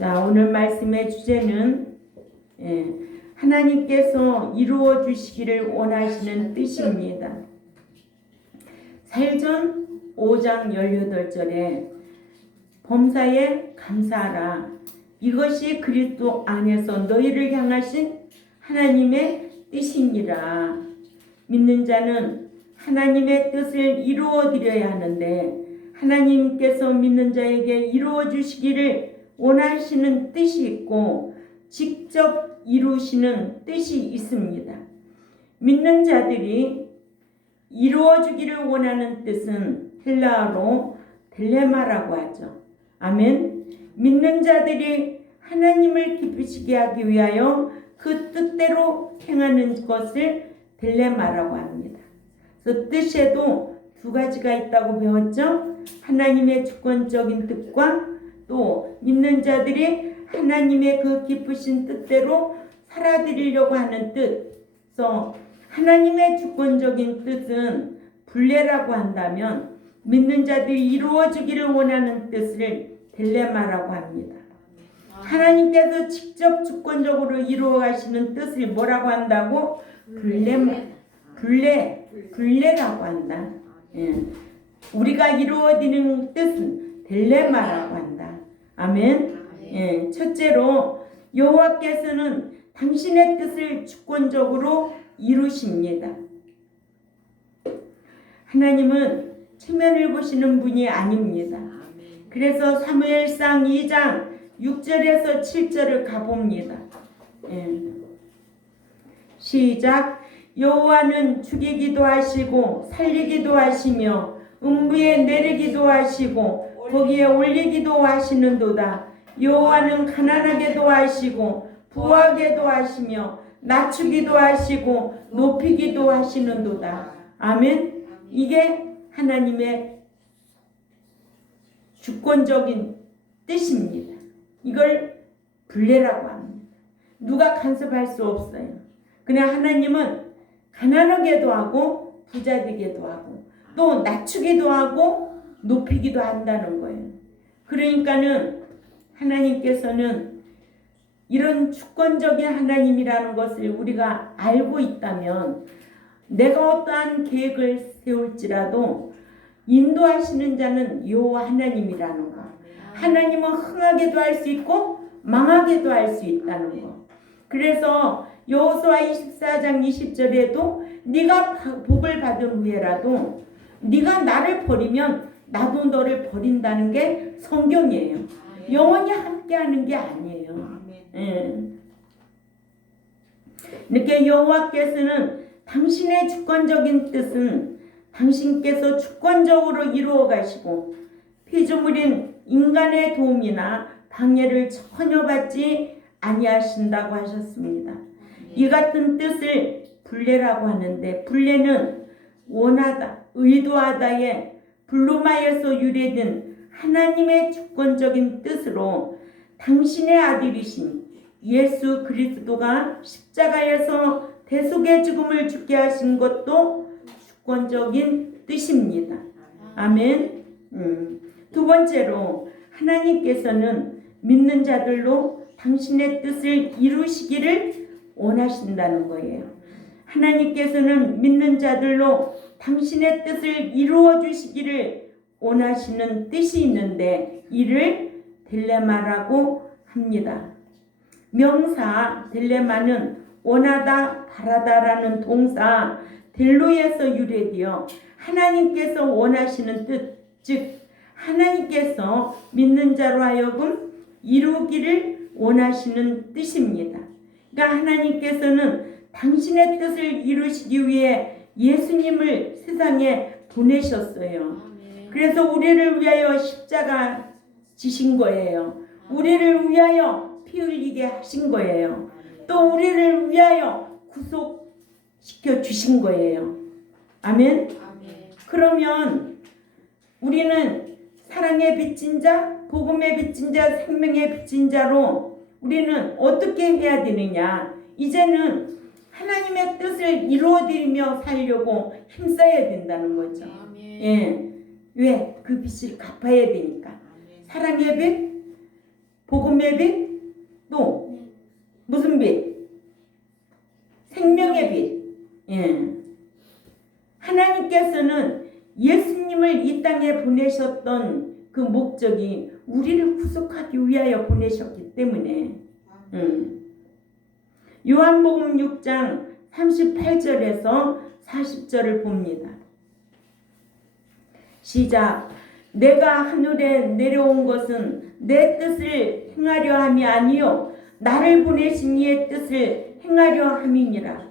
자, 오늘 말씀의 주제는 하나님께서 이루어 주시기를 원하시는 뜻입니다. 사일전 5장 18절에 범사에 감사하라. 이것이 그리스도 안에서 너희를 향하신 하나님의 뜻이니라. 믿는 자는 하나님의 뜻을 이루어 드려야 하는데 하나님께서 믿는 자에게 이루어 주시기를 원하시는 뜻이 있고 직접 이루시는 뜻이 있습니다. 믿는 자들이 이루어 주기를 원하는 뜻은 헬라어로 딜레마라고 하죠. 아멘. 믿는 자들이 하나님을 기쁘시게 하기 위하여 그 뜻대로 행하는 것을 딜레마라고 합니다. 그래서 뜻에도 두 가지가 있다고 배웠죠. 하나님의 주권적인 뜻과 또 믿는 자들이 하나님의 그 기쁘신 뜻대로 살아드리려고 하는 뜻. 그래서 하나님의 주권적인 뜻은 분례라고 한다면 믿는 자들이 이루어지기를 원하는 뜻을 딜레마라고 합니다. 하나님께서 직접 주권적으로 이루어 가시는 뜻을 뭐라고 한다고? 분례라고 한다. 우리가 이루어지는 뜻은 딜레마라고 한다. 아멘. 첫째로 여호와께서는 당신의 뜻을 주권적으로 이루십니다. 하나님은 측면을 보시는 분이 아닙니다. 그래서 사무엘상 2장 6절에서 7절을 가봅니다. 시작. 여호와는 죽이기도 하시고 살리기도 하시며 음부에 내리기도 하시고 거기에 올리기도 하시는도다. 여호와는 가난하게도 하시고 부하게도 하시며 낮추기도 하시고 높이기도 하시는도다. 아멘. 이게 하나님의 주권적인 뜻입니다. 이걸 분례라고 합니다. 누가 간섭할 수 없어요. 그냥 하나님은 가난하게도 하고 부자되게도 하고 또 낮추기도 하고 높이기도 한다는 거예요. 그러니까는 하나님께서는 이런 주권적인 하나님이라는 것을 우리가 알고 있다면 내가 어떠한 계획을 세울지라도 인도하시는 자는 여호와 하나님이라는 거. 하나님은 흥하게도 할 수 있고 망하게도 할 수 있다는 거. 그래서 여호수아 24장 20절에도 네가 복을 받은 후에라도 네가 나를 버리면 나도 너를 버린다는 게 성경이에요. 영원히 함께하는 게 아니에요. 이렇게 여호와께서는 당신의 주권적인 뜻은 당신께서 주권적으로 이루어 가시고 피조물인 인간의 도움이나 방해를 전혀 받지 아니하신다고 하셨습니다. 이 같은 뜻을 분례라고 하는데 분례는 원하다, 의도하다의 블루마에서 유래된 하나님의 주권적인 뜻으로 당신의 아들이신 예수 그리스도가 십자가에서 대속의 죽음을 죽게 하신 것도 주권적인 뜻입니다. 아멘. 두 번째로 하나님께서는 믿는 자들로 당신의 뜻을 이루시기를 원하신다는 거예요. 하나님께서는 믿는 자들로 당신의 뜻을 이루어 주시기를 원하시는 뜻이 있는데 이를 딜레마라고 합니다. 명사 딜레마는 원하다, 바라다라는 동사 딜로에서 유래되어 하나님께서 원하시는 뜻, 즉 하나님께서 믿는 자로 하여금 이루기를 원하시는 뜻입니다. 그러니까 하나님께서는 당신의 뜻을 이루시기 위해 예수님을 세상에 보내셨어요. 그래서 우리를 위하여 십자가 지신 거예요. 우리를 위하여 피 흘리게 하신 거예요. 또 우리를 위하여 구속시켜 주신 거예요. 아멘. 그러면 우리는 사랑의 빚진 자, 복음의 빚진 자, 생명의 빚진 자로 우리는 어떻게 해야 되느냐? 이제는 하나님의 뜻을 이루어드리며 살려고 힘써야 된다는 거죠. 왜? 그 빚을 갚아야 되니까. 사랑의 빚, 복음의 빛, 또 무슨 빛? 생명의 빛. 예. 하나님께서는 예수님을 이 땅에 보내셨던 그 목적이 우리를 구속하기 위하여 보내셨기 때문에 요한복음 6장 38절에서 40절을 봅니다. 시작. 내가 하늘에 내려온 것은 내 뜻을 행하려 함이 아니요 나를 보내신 이의 뜻을 행하려 함이니라.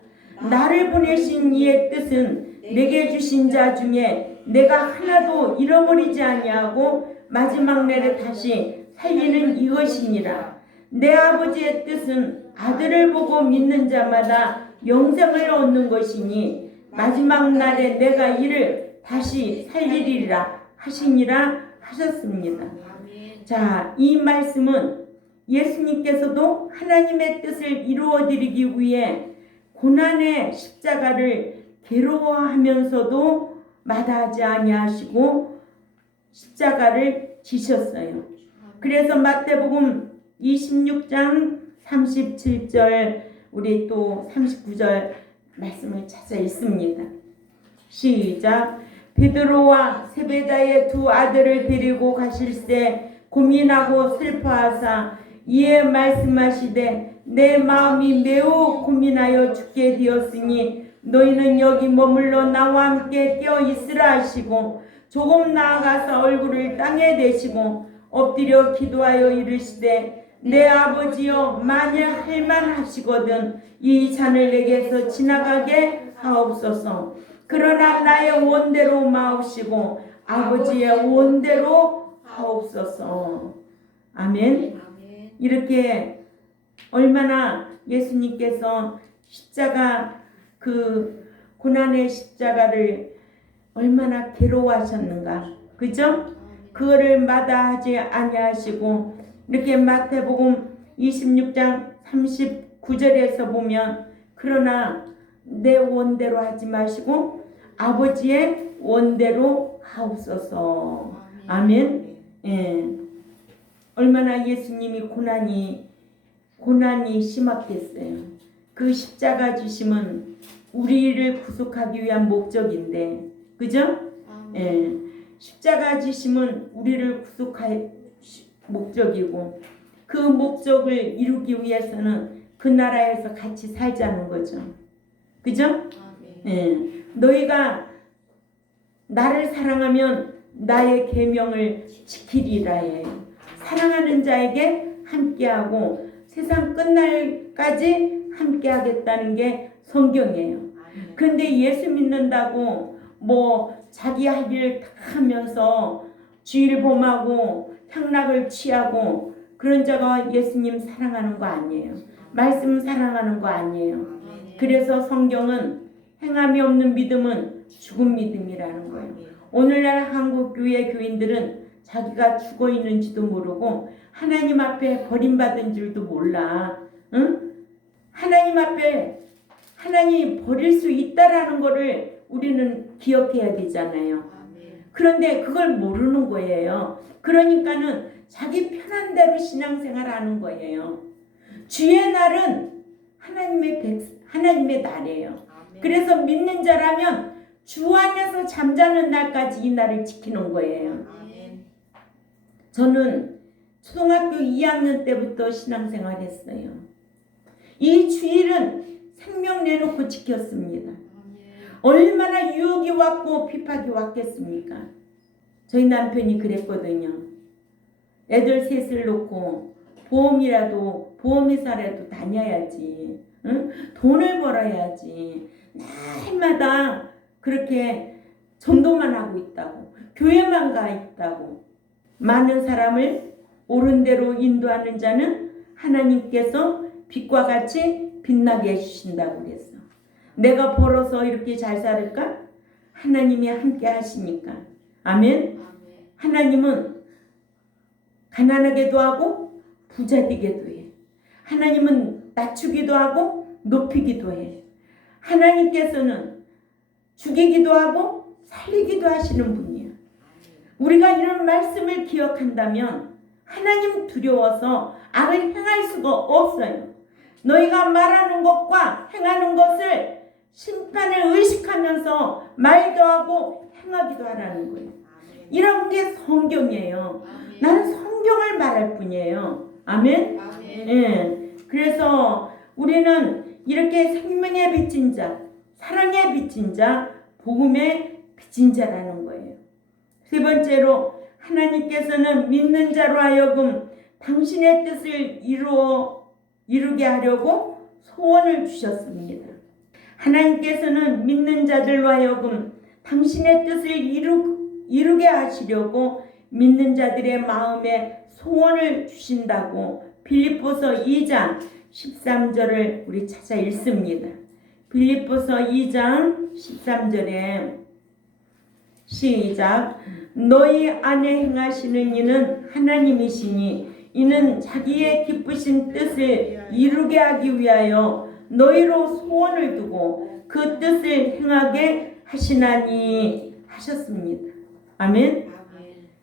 나를 보내신 이의 뜻은 내게 주신 자 중에 내가 하나도 잃어버리지 아니하고 마지막 날에 다시 살리는 이것이니라. 내 아버지의 뜻은 아들을 보고 믿는 자마다 영생을 얻는 것이니 마지막 날에 내가 이를 다시 살리리라 하시니라 하셨습니다. 자, 이 말씀은 예수님께서도 하나님의 뜻을 이루어드리기 위해 고난의 십자가를 괴로워하면서도 마다하지 아니하시고 십자가를 지셨어요. 그래서 마태복음 26장 37절 우리 또 39절 말씀을 찾아 읽습니다. 시작. 베드로와 세베다의 두 아들을 데리고 가실새 고민하고 슬퍼하사 이에 말씀하시되 내 마음이 매우 고민하여 죽게 되었으니 너희는 여기 머물러 나와 함께 깨어 있으라 하시고 조금 나아가서 얼굴을 땅에 대시고 엎드려 기도하여 이르시되 내 아버지여 만일 할만하시거든 이 잔을 내게서 지나가게 하옵소서. 그러나 나의 원대로 마옵시고 아버지의 원대로 하옵소서. 아멘. 이렇게 얼마나 예수님께서 십자가 그 고난의 십자가를 얼마나 괴로워하셨는가. 그죠? 그거를 마다하지 아니하시고 이렇게 마태복음 26장 39절에서 보면 그러나 내 원대로 하지 마시고 아버지의 원대로 하옵소서. 아멘. 예. 얼마나 예수님이 고난이 심했겠어요. 그 십자가 주심은 우리를 구속하기 위한 목적인데, 그죠? 예. 십자가 지심은 우리를 구속할 목적이고 그 목적을 이루기 위해서는 그 나라에서 같이 살자는 거죠. 그죠? 예. 너희가 나를 사랑하면 나의 계명을 지키리라 해요. 사랑하는 자에게 함께하고 세상 끝날까지 함께하겠다는 게 성경이에요. 근데 예수 믿는다고 뭐 자기 할 일 다 하면서 주일 범하고 향락을 취하고 그런 자가 예수님 사랑하는 거 아니에요. 말씀 사랑하는 거 아니에요. 그래서 성경은 행함이 없는 믿음은 죽은 믿음이라는 거예요. 오늘날 한국 교회 교인들은 자기가 죽어 있는지도 모르고 하나님 앞에 버림받은 줄도 몰라. 응? 하나님 앞에 하나님 버릴 수 있다라는 거를 우리는 기억해야 되잖아요. 그런데 그걸 모르는 거예요. 그러니까는 자기 편한 대로 신앙생활하는 거예요. 주의 날은 하나님의 날이에요. 그래서 믿는 자라면 주 안에서 잠자는 날까지 이 날을 지키는 거예요. 저는 초등학교 2학년 때부터 신앙생활했어요. 이 주일은 생명 내놓고 지켰습니다. 얼마나 유혹이 왔고 비박이 왔겠습니까? 저희 남편이 그랬거든요. 애들 셋을 놓고 보험회사라도 다녀야지. 응? 돈을 벌어야지. 날마다 그렇게 전도만 하고 있다고. 교회만 가 있다고. 많은 사람을 옳은 대로 인도하는 자는 하나님께서 빛과 같이 빛나게 해주신다고 그랬어. 내가 벌어서 이렇게 잘 살을까? 하나님이 함께 하시니까. 아멘. 하나님은 가난하게도 하고 부자 되게도 해. 하나님은 낮추기도 하고 높이기도 해. 하나님께서는 죽이기도 하고 살리기도 하시는 분이야. 우리가 이런 말씀을 기억한다면 하나님 두려워서 악을 행할 수가 없어요. 너희가 말하는 것과 행하는 것을 심판을 의식하면서 말도 하고 행하기도 하라는 거예요. 이런 게 성경이에요. 나는 성경을 말할 뿐이에요. 아멘? 예. 그래서 우리는 이렇게 생명의 빚진 자, 사랑의 빚진 자, 복음의 빚진 자라는 거예요. 세 번째로 하나님께서는 믿는 자로 하여금 당신의 뜻을 이루게 하려고 소원을 주셨습니다. 하나님께서는 믿는 자들로 하여금 당신의 뜻을 이루게 하시려고 믿는 자들의 마음에 소원을 주신다고 빌립보서 2장 13절을 우리 찾아 읽습니다. 빌립보서 2장 13절에 시작. 너희 안에 행하시는 이는 하나님이시니 이는 자기의 기쁘신 뜻을 이루게 하기 위하여 너희로 소원을 두고 그 뜻을 행하게 하시나니 하셨습니다. 아멘.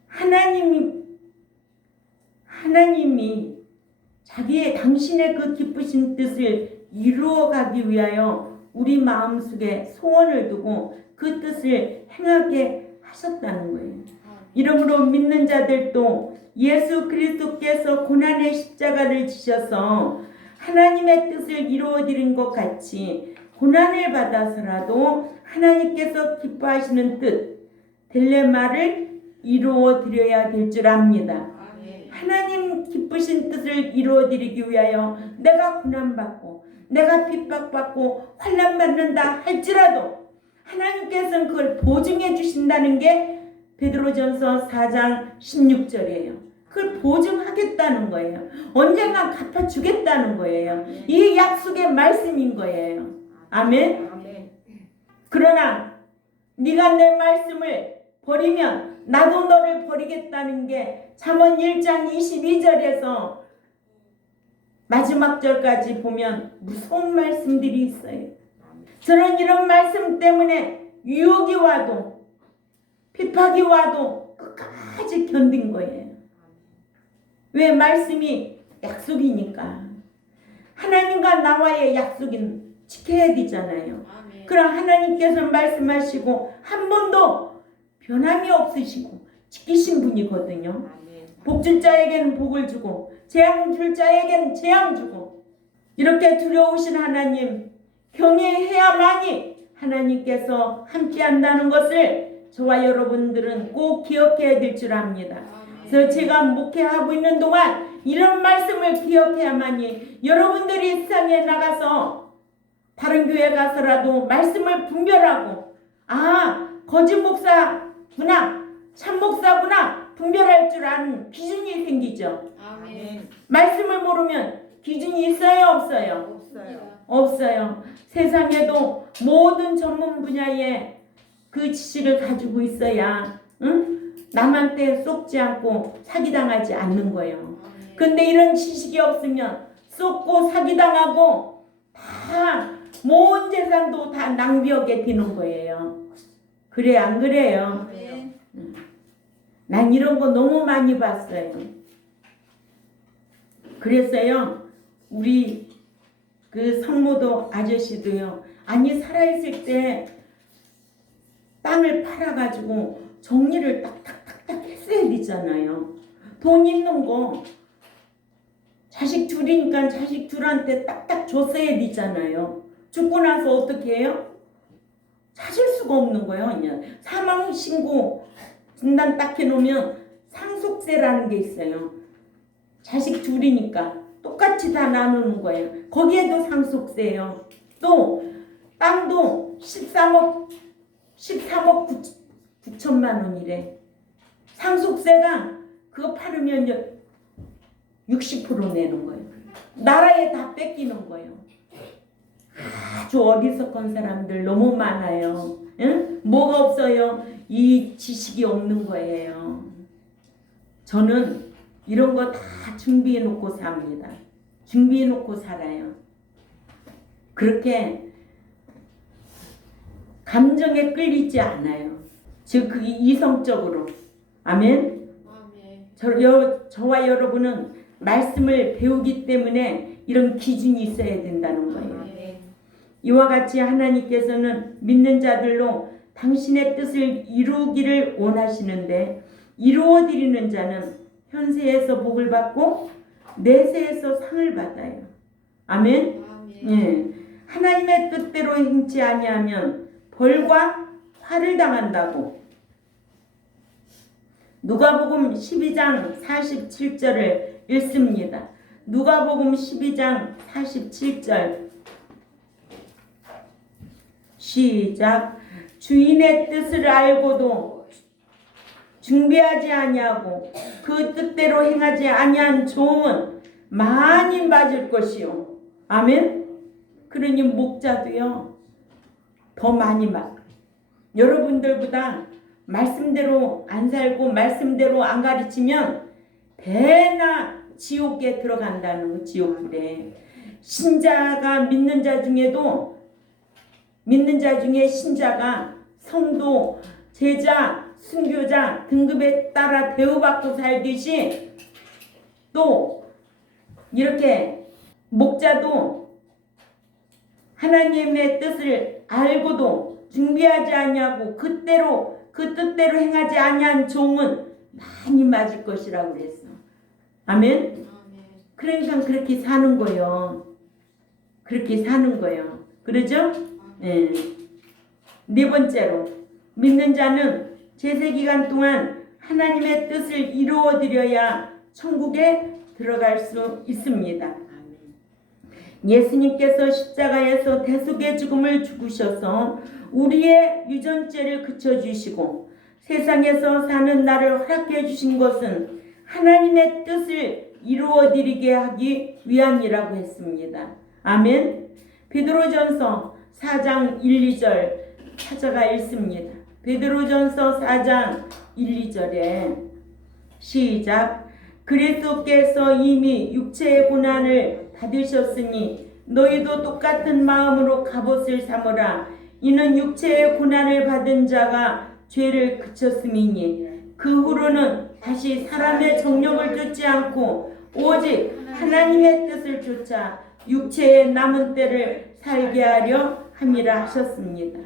하나님이 당신의 그 기쁘신 뜻을 이루어가기 위하여 우리 마음속에 소원을 두고 그 뜻을 행하게 하셨다는 거예요. 이러므로 믿는 자들도 예수 그리스도께서 고난의 십자가를 지셔서 하나님의 뜻을 이루어드린 것 같이 고난을 받아서라도 하나님께서 기뻐하시는 뜻 딜레마를 이루어드려야 될 줄 압니다. 하나님 기쁘신 뜻을 이루어드리기 위하여 내가 고난받고 내가 핍박받고 환난받는다 할지라도 하나님께서는 그걸 보증해 주신다는 게 베드로전서 4장 16절이에요. 그걸 보증하겠다는 거예요. 언젠가 갚아주겠다는 거예요. 이 약속의 말씀인 거예요. 아멘. 그러나 네가 내 말씀을 버리면 나도 너를 버리겠다는 게 잠언 1장 22절에서 마지막 절까지 보면 무서운 말씀들이 있어요. 저는 이런 말씀 때문에 유혹이 와도 핍박이 와도 끝까지 견딘 거예요. 왜? 말씀이 약속이니까. 하나님과 나와의 약속은 지켜야 되잖아요. 그럼 하나님께서 말씀하시고 한 번도 변함이 없으시고 지키신 분이거든요. 복 줄 자에게는 복을 주고 재앙 줄 자에게는 재앙 주고 이렇게 두려우신 하나님 경외해야만이 하나님께서 함께한다는 것을 저와 여러분들은 꼭 기억해야 될 줄 압니다. 그래서 제가 목회하고 있는 동안 이런 말씀을 기억해야만이 여러분들이 세상에 나가서 다른 교회 가서라도 말씀을 분별하고 거짓 목사구나 참 목사구나 분별할 줄 아는 기준이 생기죠. 아멘. 말씀을 모르면 기준이 있어요 없어요? 없어요. 세상에도 모든 전문 분야에 그 지식을 가지고 있어야 남한테 속지 않고 사기당하지 않는 거예요. 근데 이런 지식이 없으면 속고 사기당하고 다 모은 재산도 다 낭비하게 되는 거예요. 그래 안 그래요? 난 이런 거 너무 많이 봤어요. 그랬어요. 우리 그 성모도 아저씨도요. 아니 살아있을 때 땅을 팔아가지고 정리를 딱딱딱딱 했어야 되잖아요. 돈 있는 거 자식 둘이니까 자식 둘한테 딱딱 줬어야 되잖아요. 죽고 나서 어떻게 해요? 찾을 수가 없는 거예요. 그냥 사망 신고 진단 딱 해놓으면 상속세라는 게 있어요. 자식 둘이니까 똑같이 다 나누는 거예요. 거기에도 상속세예요. 또 땅도 13억 9천만 원이래. 상속세가 그거 팔으면 이제 60% 내는 거예요. 나라에 다 뺏기는 거예요. 아주 어리석은 사람들 너무 많아요. 응? 뭐가 없어요? 이 지식이 없는 거예요. 저는 이런 거 다 준비해 놓고 삽니다. 준비해 놓고 살아요. 그렇게 감정에 끌리지 않아요. 즉 그게 이성적으로. 아멘. 저와 여러분은 말씀을 배우기 때문에 이런 기준이 있어야 된다는 거예요. 이와 같이 하나님께서는 믿는 자들로 당신의 뜻을 이루기를 원하시는데 이루어 드리는 자는 현세에서 복을 받고 내세에서 상을 받아요. 아멘. 예. 하나님의 뜻대로 행치 아니하면 벌과 화를 당한다고. 누가복음 12장 47절을 읽습니다. 누가복음 12장 47절 시작. 주인의 뜻을 알고도 준비하지 아니하고 그 뜻대로 행하지 아니한 종은 많이 맞을 것이요. 아멘. 그러니 목자도요 더 많이 맞. 여러분들보다 말씀대로 안 살고 말씀대로 안 가르치면 배나 지옥에 들어간다는 거. 지옥불에. 신자가 믿는 자 중에도 믿는 자 중에 신자가 성도, 제자, 순교자 등급에 따라 대우받고 살듯이 또 이렇게 목자도 하나님의 뜻을 알고도 준비하지 아니하고 그 뜻대로 행하지 아니한 종은 많이 맞을 것이라고 그랬어. 아멘. 그러니까 그렇게 사는 거예요. 그렇게 사는 거예요. 그러죠? 네. 네 번째로 믿는 자는 제세 기간 동안 하나님의 뜻을 이루어 드려야 천국에 들어갈 수 있습니다. 예수님께서 십자가에서 대속의 죽음을 죽으셔서 우리의 유전죄를 그쳐주시고 세상에서 사는 나를 허락해 주신 것은 하나님의 뜻을 이루어 드리게 하기 위함이라고 했습니다. 아멘. 베드로전서 4장 1, 2절 찾아가 읽습니다. 베드로전서 4장 1, 2절에 시작. 그리스도께서 이미 육체의 고난을 받으셨으니 너희도 똑같은 마음으로 갑옷을 삼으라. 이는 육체의 고난을 받은 자가 죄를 그쳤음이니 그 후로는 다시 사람의 정욕을 쫓지 않고 오직 하나님의 뜻을 쫓아 육체의 남은 때를 살게 하려 함이라 하셨습니다.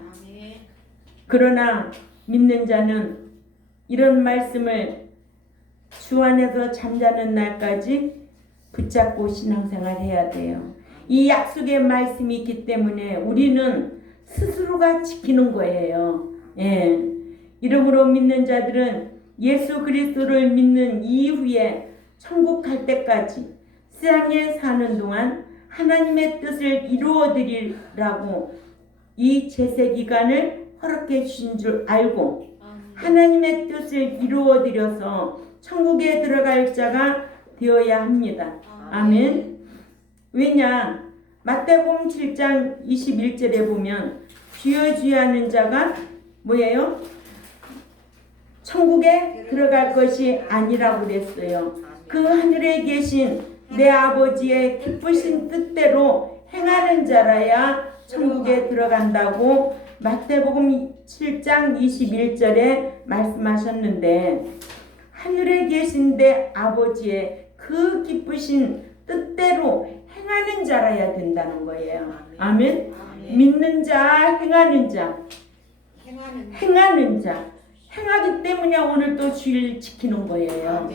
그러나 믿는 자는 이런 말씀을 주 안에서 잠자는 날까지 붙잡고 신앙생활 해야 돼요. 이 약속의 말씀이 있기 때문에 우리는 스스로가 지키는 거예요. 예. 이러므로 믿는 자들은 예수 그리스도를 믿는 이후에 천국 갈 때까지 세상에 사는 동안 하나님의 뜻을 이루어 드리라고 이 제세 기간을 허락해 주신 줄 알고 하나님의 뜻을 이루어 드려서 천국에 들어갈 자가 되어야 합니다. 아멘. 왜냐? 마태복음 7장 21절에 보면 주여 주여 하는 자가 뭐예요? 천국에 들어갈 것이 아니라고 그랬어요. 그 하늘에 계신 내 아버지의 기쁘신 뜻대로 행하는 자라야 천국에 들어간다고 마태복음 7장 21절에 말씀하셨는데 하늘에 계신 내 아버지의 그 기쁘신 뜻대로 행하는 자라야 된다는 거예요. 아멘. 믿는 자, 행하는 자. 행하는 자. 행하기 때문에 오늘 또 주일 지키는 거예요.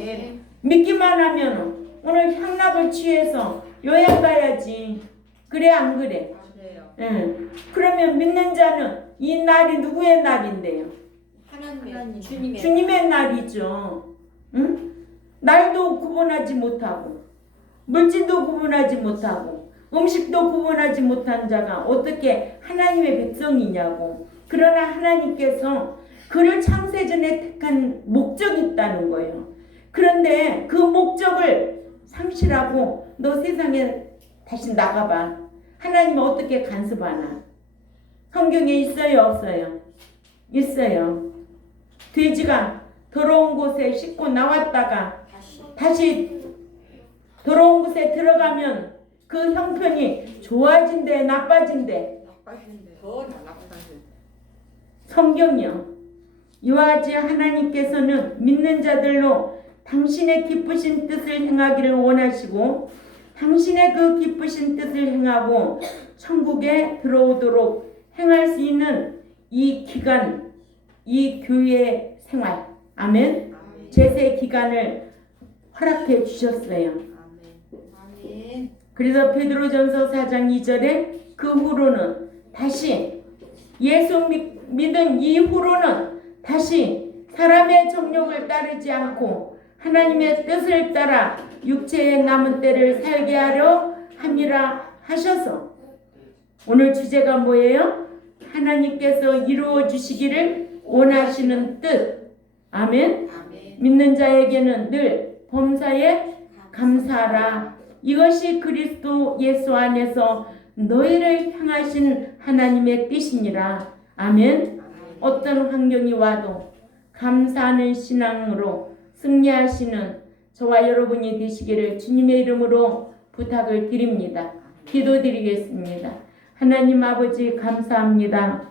믿기만 하면 오늘 향락을 취해서 여행 가야지. 그래 안 그래? 응. 그러면 믿는 자는 이 날이 누구의 날인데요? 하나님, 주님의 날이죠. 응? 날도 구분하지 못하고 물질도 구분하지 못하고 음식도 구분하지 못한 자가 어떻게 하나님의 백성이냐고. 그러나 하나님께서 그를 창세전에 택한 목적이 있다는 거예요. 그런데 그 목적을 상실하고 너 세상에 다시 나가봐. 하나님은 어떻게 간섭하나? 성경에 있어요 없어요? 있어요. 돼지가 더러운 곳에 씻고 나왔다가 다시 더러운 곳에 들어가면 그 형편이 좋아진대 나빠진대? 성경이요. 이와 같이 하나님께서는 믿는 자들로 당신의 기쁘신 뜻을 행하기를 원하시고 당신의 그 기쁘신 뜻을 행하고 천국에 들어오도록 행할 수 있는 이 기간, 이 교회 생활, 아멘. 제세 기간을 허락해 주셨어요. 그래서 베드로전서 4장 2절에 그 후로는 다시 예수 믿은 이후로는 다시 사람의 정욕을 따르지 않고 하나님의 뜻을 따라 육체의 남은 때를 살게 하려 함이라 하셔서 오늘 주제가 뭐예요? 하나님께서 이루어 주시기를 원하시는 뜻. 아멘. 믿는 자에게는 늘 범사에 감사하라. 이것이 그리스도 예수 안에서 너희를 향하신 하나님의 뜻이니라. 아멘. 어떤 환경이 와도 감사하는 신앙으로 승리하시는 저와 여러분이 되시기를 주님의 이름으로 부탁을 드립니다. 기도드리겠습니다. 하나님 아버지 감사합니다.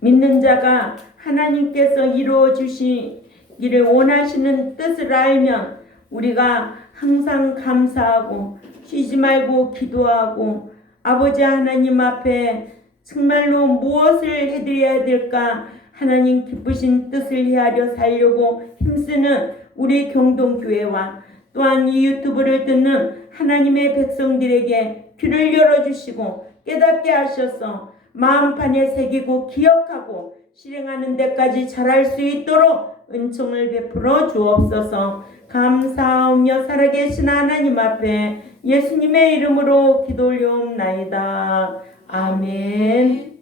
믿는 자가 하나님께서 이루어 주시기를 원하시는 뜻을 알면 우리가 항상 감사하고 쉬지 말고 기도하고 아버지 하나님 앞에 정말로 무엇을 해드려야 될까 하나님 기쁘신 뜻을 헤아려 살려고 힘쓰는 우리 경동교회와 또한 이 유튜브를 듣는 하나님의 백성들에게 귀를 열어주시고 깨닫게 하셔서 마음판에 새기고 기억하고 실행하는 데까지 잘할 수 있도록 은총을 베풀어 주옵소서. 감사하며 살아계신 하나님 앞에 예수님의 이름으로 기도 올려옵나이다. 아멘.